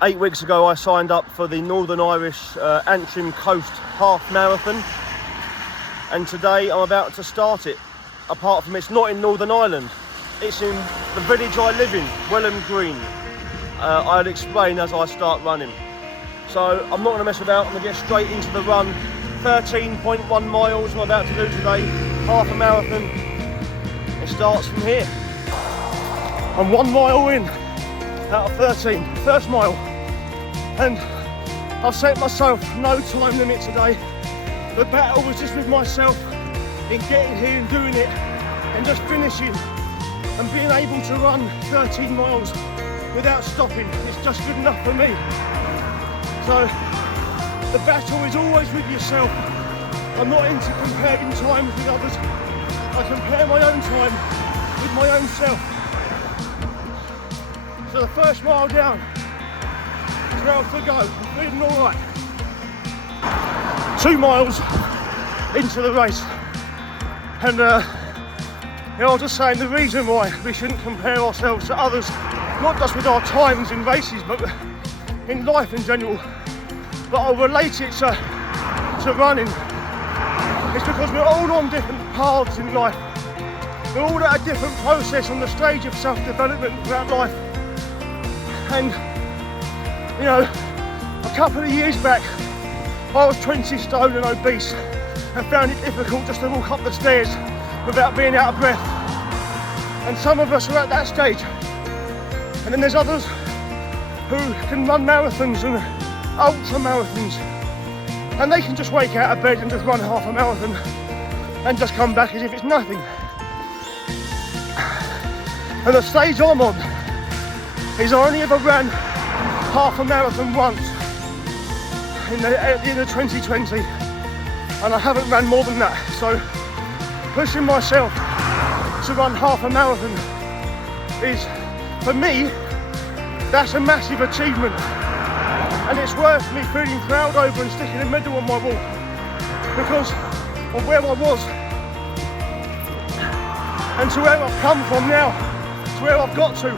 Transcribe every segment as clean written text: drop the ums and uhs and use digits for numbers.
8 weeks ago I signed up for the Northern Irish Antrim Coast Half Marathon, and today I'm about to start it. Apart from it's not in Northern Ireland, it's in the village I live in, Welham Green. I'll explain as I start running. So I'm not going to mess about, I'm going to get straight into the run. 13.1 miles I'm about to do today, half a marathon. It starts from here. I'm 1 mile in out of 13, first mile. And I've set myself no time limit today. The battle was just with myself in getting here and doing it and just finishing and being able to run 13 miles without stopping. It's just good enough for me. So the battle is always with yourself. I'm not into comparing times with others. I compare my own time with my own self. So the first mile down, 12 to go, I'm feeling all right. 2 miles into the race. And I was just saying the reason why we shouldn't compare ourselves to others, not just with our times in races, but in life in general. But I'll relate it to running. It's because we're all on different paths in life. We're all at a different process on the stage of self-development throughout life. And, you know, a couple of years back, I was 20 stone and obese and found it difficult just to walk up the stairs without being out of breath. And some of us are at that stage. And then there's others who can run marathons and ultra marathons, and they can just wake out of bed and just run half a marathon and just come back as if it's nothing. And the stage I'm on is I only ever ran half a marathon once at the end of 2020, and I haven't ran more than that. So pushing myself to run half a marathon is, for me, that's a massive achievement. And it's worth me feeling proud over and sticking a medal on my wall because of where I was and to where I've come from now, to where I've got to.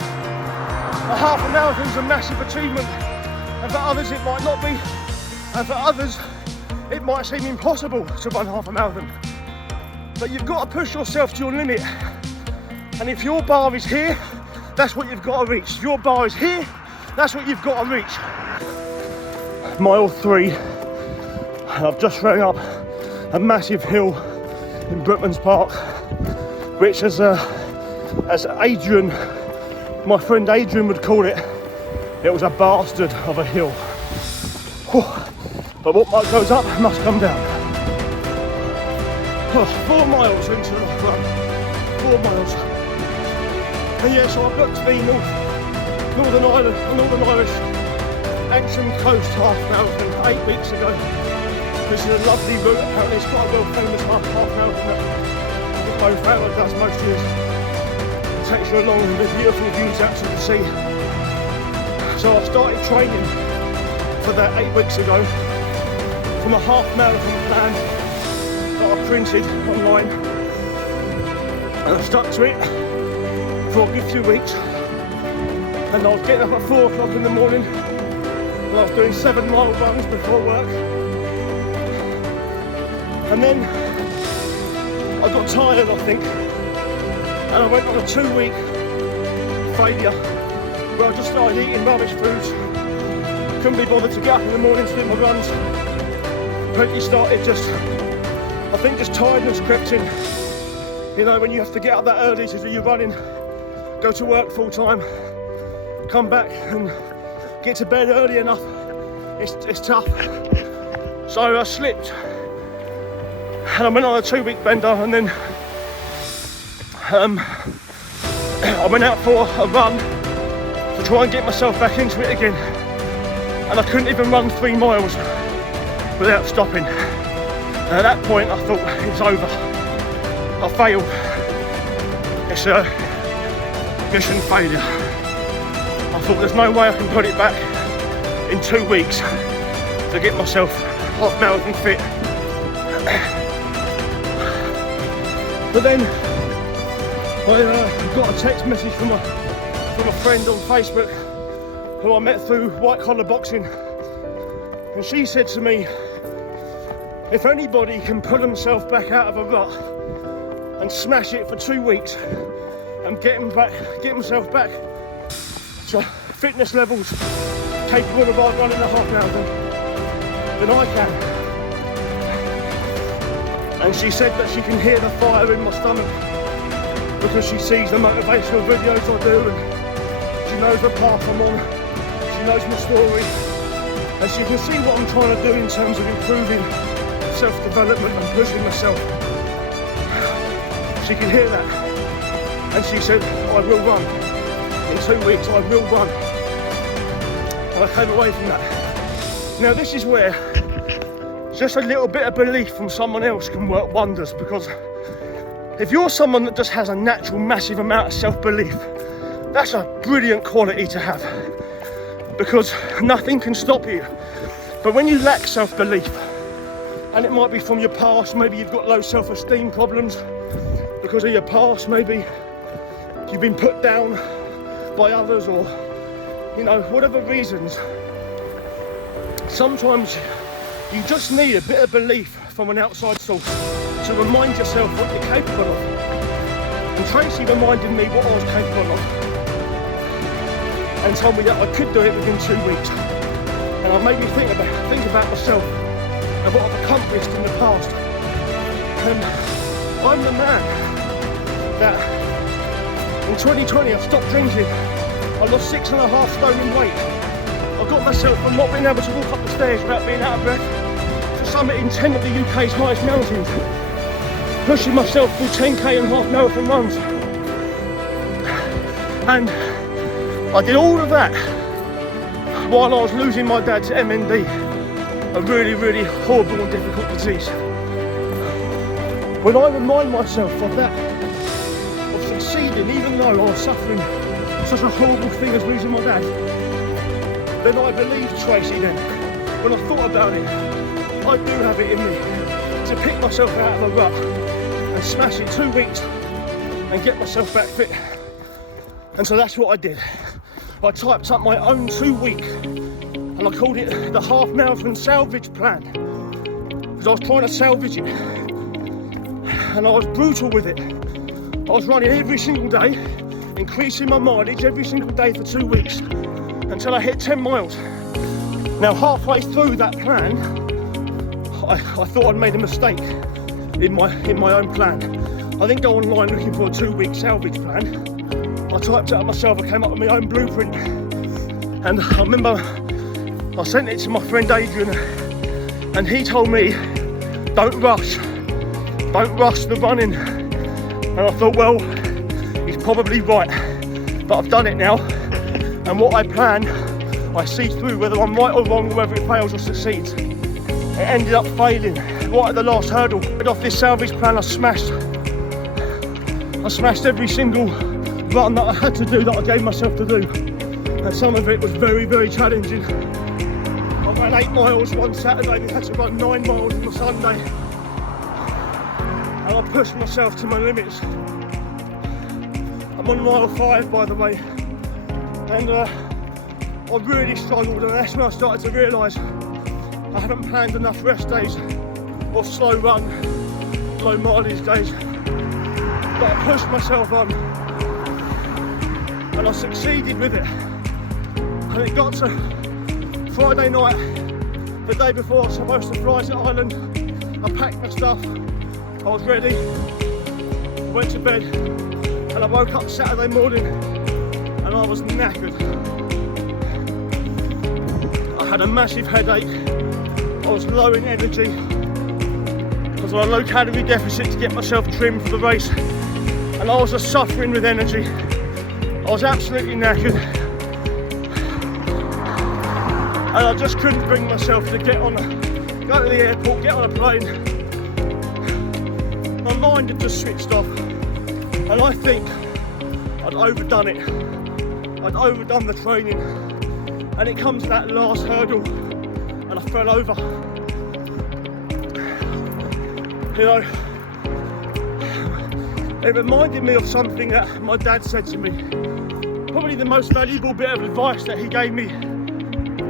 A half a marathon is a massive achievement, and for others it might not be, and for others it might seem impossible to run half a marathon. But you've got to push yourself to your limit, and if your bar is here, that's what you've got to reach. If your bar is here, that's what you've got to reach. Mile 3, and I've just run up a massive hill in Brooklands Park, which as Adrian, my friend Adrian would call it, it was a bastard of a hill. Whew. But what goes up must come down. 4 miles into the run, 4 miles. And yeah, so I booked the Northern Irish Antrim Coast Half Marathon 8 weeks ago. This is a lovely route, apparently it's quite a well famous half marathon that Mo Farah does most years. It takes you along with beautiful views out to the sea. So I started training for that 8 weeks ago from a half marathon plan that I printed online, and I stuck to it for a good few weeks. And I was getting up at 4 o'clock in the morning, and I was doing 7-mile runs before work. And then I got tired, I think, and I went on a 2-week failure where I just started eating rubbish foods. Couldn't be bothered to get up in the morning to do my runs. Quickly started just tiredness crept in. You know, when you have to get up that early to do your running, go to work full time, come back and get to bed early enough, it's tough. So I slipped and I went on a 2-week bender, and then I went out for a run to try and get myself back into it again, and I couldn't even run 3 miles without stopping. And at that point I thought, it's over, I failed, it's a mission failure. I thought there's no way I can put it back in 2 weeks to get myself half marathon fit. But then I got a text message from a friend on Facebook who I met through white collar boxing, and she said to me, if anybody can pull himself back out of a rut and smash it for 2 weeks and get himself back to fitness levels capable of running a half marathon, then I can. And she said that she can hear the fire in my stomach because she sees the motivational videos I do, and she knows the path I'm on, she knows my story, and she can see what I'm trying to do in terms of improving self-development and pushing myself. She can hear that, and she said, I will run. In 2 weeks, I will run. And I came away from that. Now this is where just a little bit of belief from someone else can work wonders, because if you're someone that just has a natural massive amount of self-belief, that's a brilliant quality to have, because nothing can stop you. But when you lack self-belief, and it might be from your past, maybe you've got low self-esteem problems because of your past, maybe you've been put down by others, or you know, whatever reasons, sometimes you just need a bit of belief from an outside source to remind yourself what you're capable of. And Tracy reminded me what I was capable of and told me that I could do it within 2 weeks. And it made me think about myself and what I've accomplished in the past. And I'm the man that in 2020 I stopped drinking. I lost 6.5 stone in weight. I got myself from not being able to walk up the stairs without being out of breath to summiting 10 of the UK's highest mountains, pushing myself through 10k and half marathon runs. And I did all of that while I was losing my dad to MND, a really, really horrible and difficult disease. When I remind myself of that, of succeeding, even though I was suffering such a horrible thing as losing my dad, then I believed Tracy then. When I thought about it, I do have it in me to pick myself out of a rut and smash it 2 weeks and get myself back fit. And so that's what I did. I typed up my own 2 week, and I called it the half marathon salvage plan, because I was trying to salvage it, and I was brutal with it. I was running every single day, increasing my mileage every single day for 2 weeks until I hit 10 miles. Now halfway through that plan, I thought I'd made a mistake in my own plan. I didn't go online looking for a 2 week salvage plan. I typed it up myself. I came up with my own blueprint, and I remember I sent it to my friend Adrian, and he told me, don't rush the running. And I thought, well, he's probably right, but I've done it now, and what I plan, I see through, whether I'm right or wrong, or whether it fails or succeeds. It ended up failing right at the last hurdle. But off this salvage plan, I smashed every single run that I had to do, that I gave myself to do, and some of it was very, very challenging. I ran 8 miles one Saturday, and had to run 9 miles on a Sunday, and I pushed myself to my limits. I'm on mile 5, by the way, and I really struggled, and that's when I started to realise I hadn't planned enough rest days or slow run, low mileage days. But I pushed myself on, and I succeeded with it. And it got to Friday night, the day before I was supposed to fly to Ireland. I packed my stuff, I was ready, went to bed, and I woke up Saturday morning and I was knackered. I had a massive headache, I was low in energy, I was on a low calorie deficit to get myself trimmed for the race, and I was just suffering with energy. I was absolutely knackered, and I just couldn't bring myself to go to the airport, get on a plane. My mind had just switched off, and I think I'd overdone it. I'd overdone the training, and it comes to that last hurdle, and I fell over. You know, it reminded me of something that my dad said to me probably the most valuable bit of advice that he gave me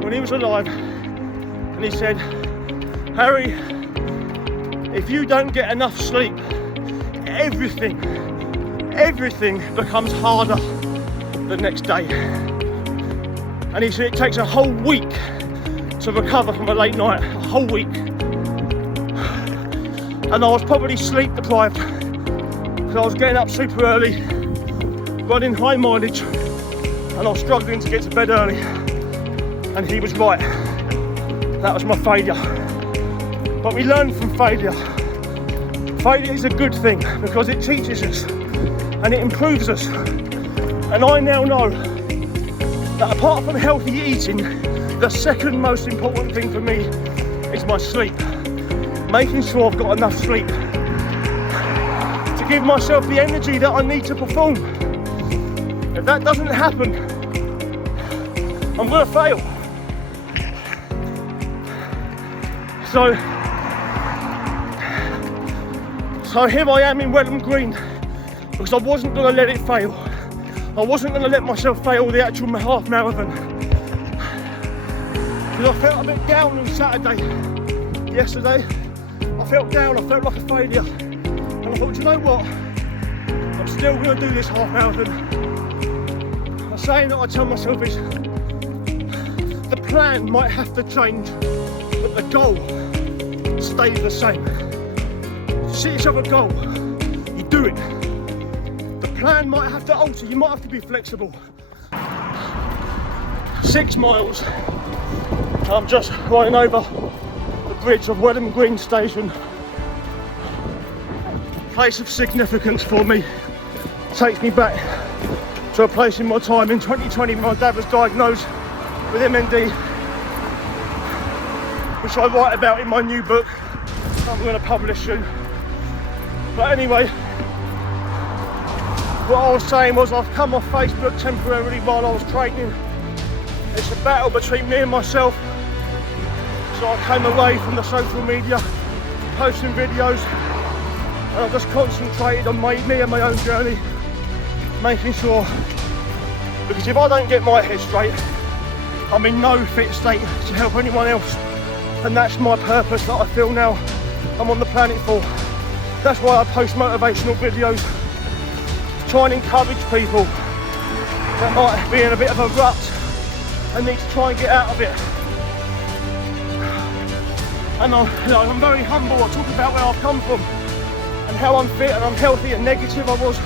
when he was alive. And he said, Harry, if you don't get enough sleep, everything becomes harder the next day. And he said it takes a whole week to recover from a late night, a whole week. And I was probably sleep deprived because I was getting up super early, running high mileage, and I was struggling to get to bed early. And he was right. That was my failure. But we learn from failure. Failure is a good thing because it teaches us and it improves us. And I now know that apart from healthy eating, the second most important thing for me is my sleep. Making sure I've got enough sleep to give myself the energy that I need to perform. If that doesn't happen, I'm gonna fail. So here I am in Welham Green because I wasn't gonna let it fail. I wasn't gonna let myself fail the actual half marathon. Because I felt a bit down on Saturday, yesterday. I felt down, I felt like a failure. And I thought, you know what? I'm still gonna do this half marathon. The saying that I tell myself is, the plan might have to change, but the goal stays the same. Set yourself a goal, you do it. The plan might have to alter, you might have to be flexible. 6 miles. I'm just running over the bridge of Welham Green Station. Place of significance for me. Takes me back to a place in my time in 2020 when my dad was diagnosed with MND, which I write about in my new book I'm going to publish soon. But anyway, what I was saying was I've come off Facebook temporarily while I was training. It's a battle between me and myself. So I came away from the social media, posting videos, and I've just concentrated on me and my own journey, making sure, because if I don't get my head straight, I'm in no fit state to help anyone else. And that's my purpose that I feel now I'm on the planet for. That's why I post motivational videos, to try and encourage people that might be in a bit of a rut and need to try and get out of it. And I'm very humble. I talk about where I've come from and how unfit and unhealthy and negative I was.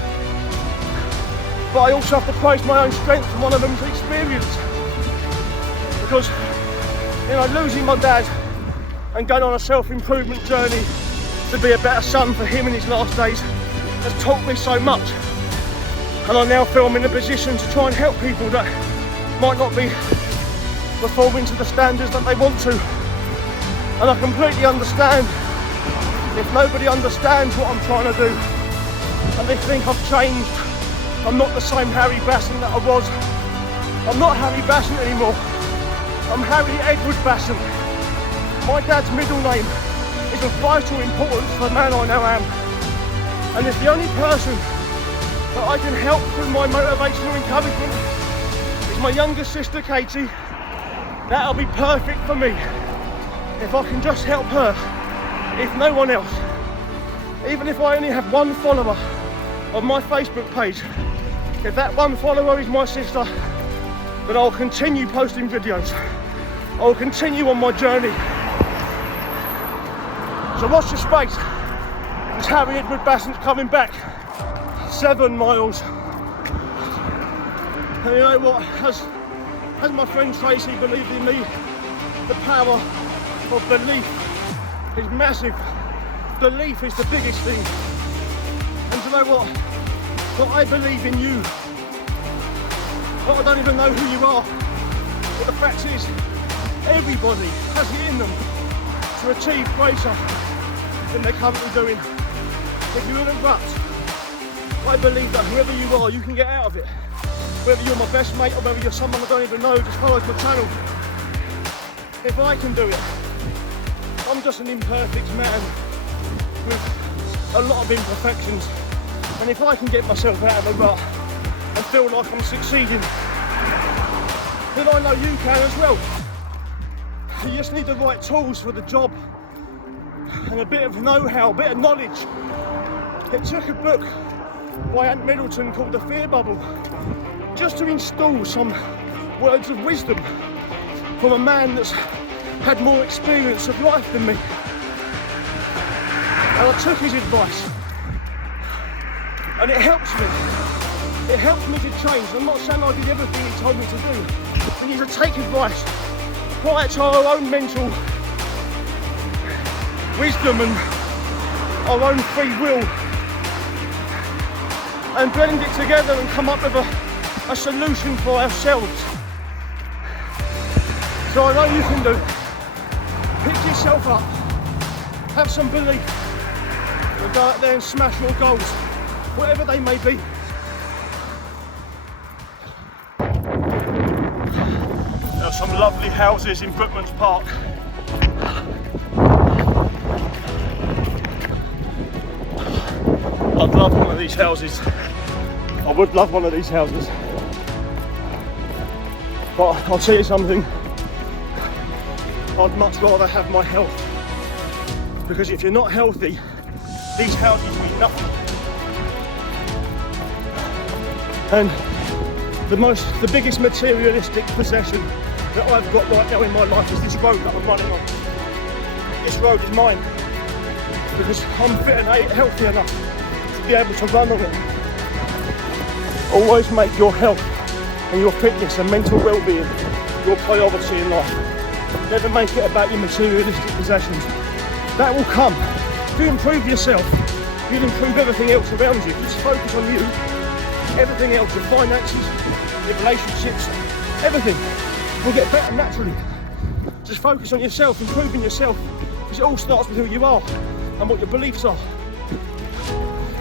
But I also have to praise my own strength, and one of them is experience. Because, losing my dad and going on a self-improvement journey to be a better son for him in his last days has taught me so much. And I now feel I'm in a position to try and help people that might not be performing to the standards that they want to. And I completely understand if nobody understands what I'm trying to do and they think I've changed. I'm not the same Harry Basson that I was. I'm not Harry Basson anymore. I'm Harry Edward Basson. My dad's middle name is of vital importance for the man I now am. And if the only person that I can help through my motivational encouragement is my younger sister Katie, that'll be perfect for me. If I can just help her, if no one else. Even if I only have one follower on my Facebook page, if that one follower is my sister, then I'll continue posting videos. I'll continue on my journey. So watch your space. It's Harry Edward Basson's coming back. 7 miles. And you know what? As my friend Tracy believed in me, the power of belief is massive. Belief is the biggest thing. And you know what? But I believe in you. But I don't even know who you are. But the fact is, everybody has it in them to achieve greater than they're currently doing. If you're in a rut, I believe that whoever you are, you can get out of it. Whether you're my best mate or whether you're someone I don't even know, just follows my channel. If I can do it, I'm just an imperfect man with a lot of imperfections. And if I can get myself out of a rut, and feel like I'm succeeding, then I know you can as well. You just need the right tools for the job and a bit of know-how, a bit of knowledge. It took a book by Ant Middleton called The Fear Bubble just to install some words of wisdom from a man that's had more experience of life than me. And I took his advice and it helps me. It helped me to change. I'm not saying I did everything he told me to do. We need to take advice, apply it to our own mental wisdom and our own free will, and blend it together and come up with a solution for ourselves. So I know you can do it. Pick yourself up, have some belief, and go out there and smash your goals, whatever they may be. There are some lovely houses in Brookman's Park. I'd love one of these houses. I would love one of these houses. But I'll tell you something, I'd much rather have my health. Because if you're not healthy, these houses mean nothing. And the biggest materialistic possession that I've got right now in my life is this road that I'm running on. This road is mine because I'm fit and healthy enough to be able to run on it. Always make your health and your fitness and mental well-being your priority in life. Never make it about your materialistic possessions. That will come. If you improve yourself, you'll improve everything else around you. Just focus on you. Everything else, your finances, your relationships, everything will get better naturally. Just focus on yourself, improving yourself, because it all starts with who you are and what your beliefs are.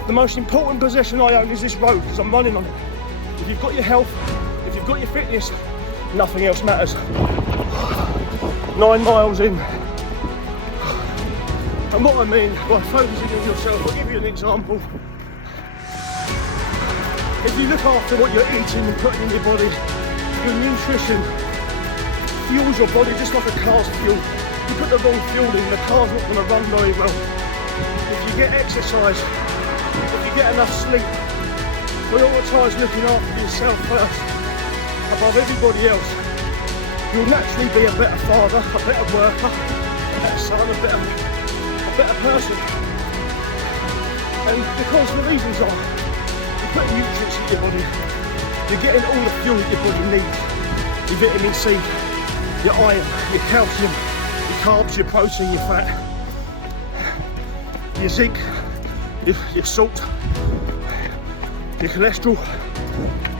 The most important possession I own is this road, because I'm running on it. If you've got your health, if you've got your fitness, nothing else matters. 9 miles in. And what I mean by focusing on yourself, I'll give you an example. If you look after what you're eating and putting in your body, your nutrition fuels your body just like a car's fuel. You put the wrong fuel in, the car's not going to run very well. If you get exercise, if you get enough sleep, prioritise looking after yourself first, above everybody else, you'll naturally be a better father, a better worker, a better son, a better person. And because the reasons are, you're putting nutrients in your body, you're getting all the fuel that your body needs. Your vitamin C, your iron, your calcium, your carbs, your protein, your fat, your zinc, your salt, your cholesterol.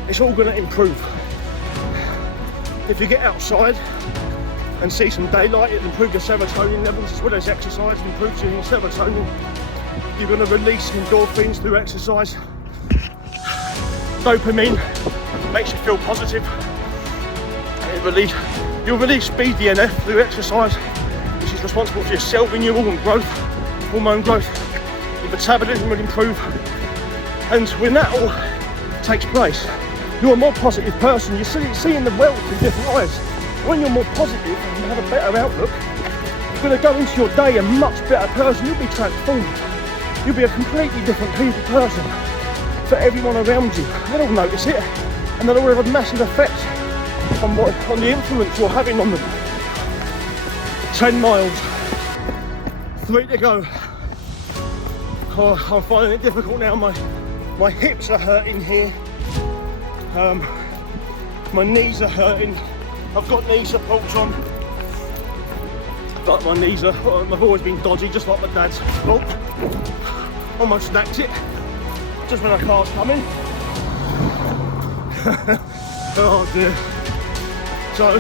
It's all going to improve. If you get outside and see some daylight, it'll improve your serotonin levels as well as exercise. It improves your serotonin. You're going to release endorphins through exercise. Dopamine makes you feel positive. And you'll release BDNF through exercise, which is responsible for your cell renewal and growth, hormone growth. Your metabolism will improve. And when that all takes place, you're a more positive person. You're seeing the world through different eyes. When you're more positive and you have a better outlook, you're going to go into your day a much better person. You'll be transformed. You'll be a completely different person for everyone around you. They'll all notice it, and they'll all have a massive effect on the influence you're having on them. 10 miles, 3 to go. Oh, I'm finding it difficult now. My hips are hurting here. My knees are hurting. I've got knee supports on, but my knees I've always been dodgy, just like my dad's. Oh, almost snapped it, just when a car's coming. Oh dear. So,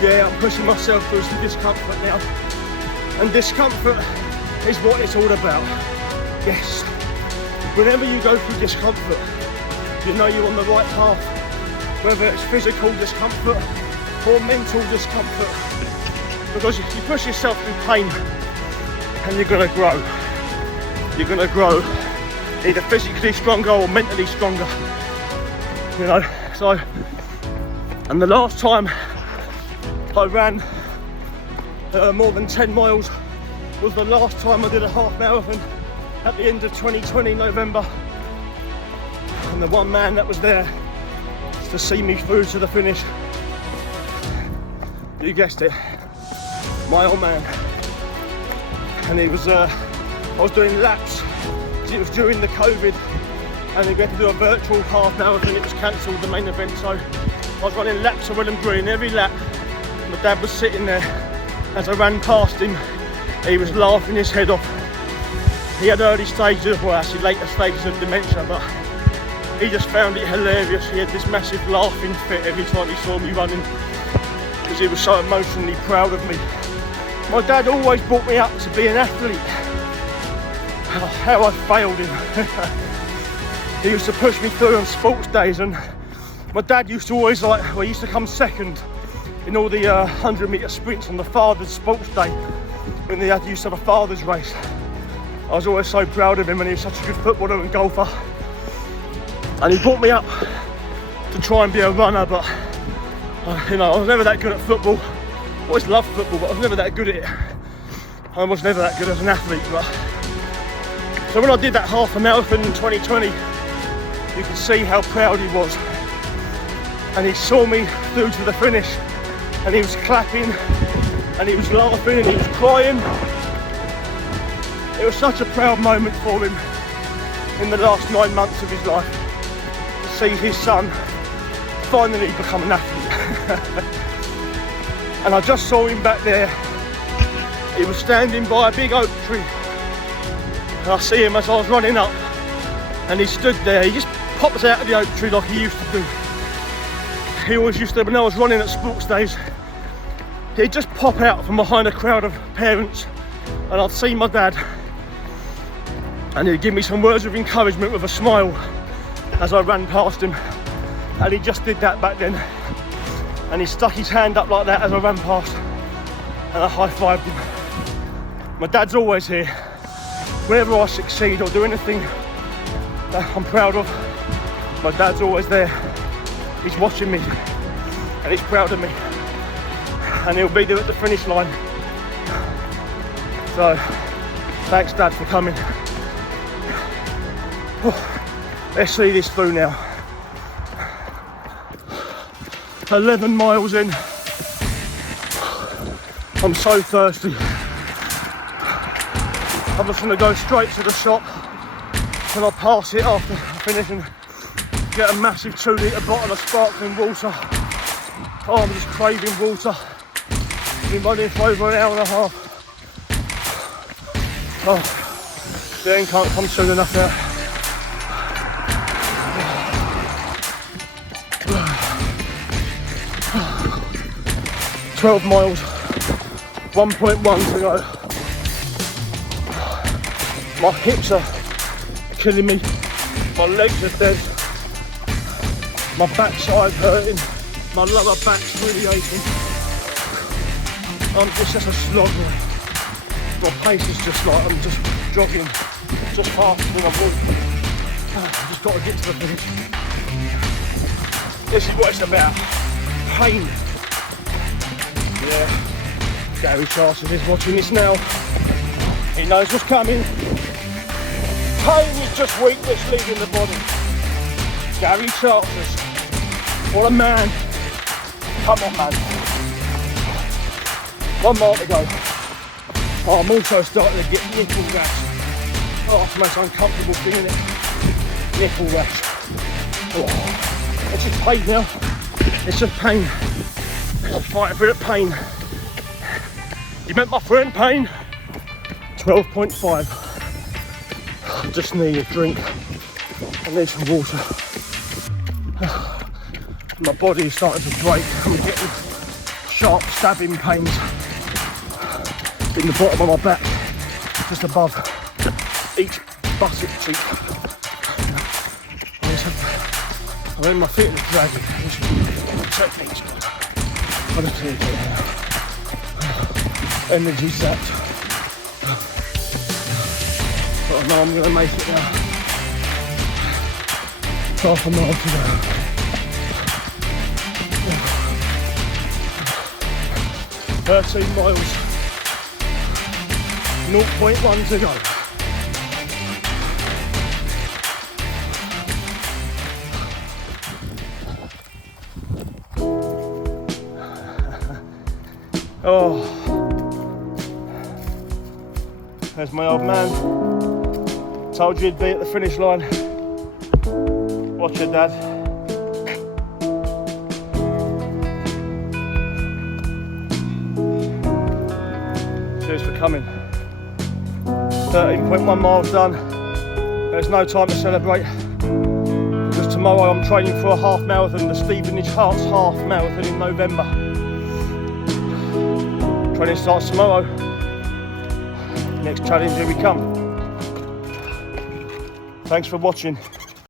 yeah, I'm pushing myself through some discomfort now. And discomfort is what it's all about. Yes. Whenever you go through discomfort, you know you're on the right path. Whether it's physical discomfort or mental discomfort. Because if you push yourself through pain, and you're going to grow. You're going to grow either physically stronger or mentally stronger. you know. So, and the last time I ran more than 10 miles was the last time I did a half marathon at the end of 2020 November, and the one man that was there to see me through to the finish, you guessed it, my old man. And he was I was doing laps. It was during the COVID, and we had to do a virtual half marathon. It was cancelled, the main event, so I was running laps of Welham Green. Every lap my dad was sitting there. As I ran past him, he was laughing his head off. He had early stages, well actually later stages of dementia, but he just found it hilarious. He had this massive laughing fit every time he saw me running, because he was so emotionally proud of me. My dad always brought me up to be an athlete. Oh, how I failed him. He used to push me through on sports days, and my dad used to always he used to come second in all the 100-metre sprints on the Father's Sports Day, when they used to have a Father's race. I was always so proud of him, and he was such a good footballer and golfer. And he brought me up to try and be a runner, but you know, I was never that good at football. I always loved football, but I was never that good at it. I was never that good as an athlete. But so when I did that half a marathon in 2020, you can see how proud he was. And he saw me through to the finish, and he was clapping, and he was laughing, and he was crying. It was such a proud moment for him in the last 9 months of his life, to see his son finally become an athlete. And I just saw him back there. He was standing by a big oak tree, and I see him as I was running up, and he stood there. He just pops out of the oak tree like he used to do. He always used to, when I was running at sports days, he'd just pop out from behind a crowd of parents, and I'd see my dad, and he'd give me some words of encouragement with a smile as I ran past him. And he just did that back then, and he stuck his hand up like that as I ran past, and I high-fived him. My dad's always here. Whenever I succeed or do anything that I'm proud of, my dad's always there. He's watching me, and he's proud of me, and he'll be there at the finish line. So thanks, Dad, for coming. Let's see this through now. 11 miles in. I'm so thirsty. I'm just going to go straight to the shop, and I'll pass it after I finish and get a massive 2 litre bottle of sparkling water. Oh, I'm just craving water. Been running for over an hour and a half. Oh, the end can't come soon enough now. 12 miles, 1.1 to go. My hips are killing me, my legs are dead, my backside's hurting, my lower back's really aching. I'm just a slog. My pace is just like, I'm just jogging, just faster than I would. I've just got to get to the finish. This is what it's about, pain. Yeah, Gary Charson is watching this now. He knows what's coming. Pain is just weakness leaving the body. Gary Charters, what a man. Come on, man. 1 mile to go. Oh, I'm also starting to get nipple rash. Oh, it's the most uncomfortable thing, isn't it? Nipple rash. Oh, it's just pain now. It's just pain. I'm fighting for the pain. You met my friend, pain? 12.5. I just need a drink. I need some water. My body is starting to break. I'm getting sharp stabbing pains in the bottom of my back, just above each buttock cheek. I mean, my feet are dragging. Technique's good. I just need to get now. Energy sapped. But I know I'm going to make it now. Half a mile to go. 13 miles, 0.1 to go. Oh, there's my old man. Told you he'd be at the finish line. Watch your dad. Cheers for coming. 13.1 miles done. There's no time to celebrate because tomorrow I'm training for a half marathon, the Stevenage Hearts half marathon in November. Training starts tomorrow. Next challenge, here we come. Thanks for watching.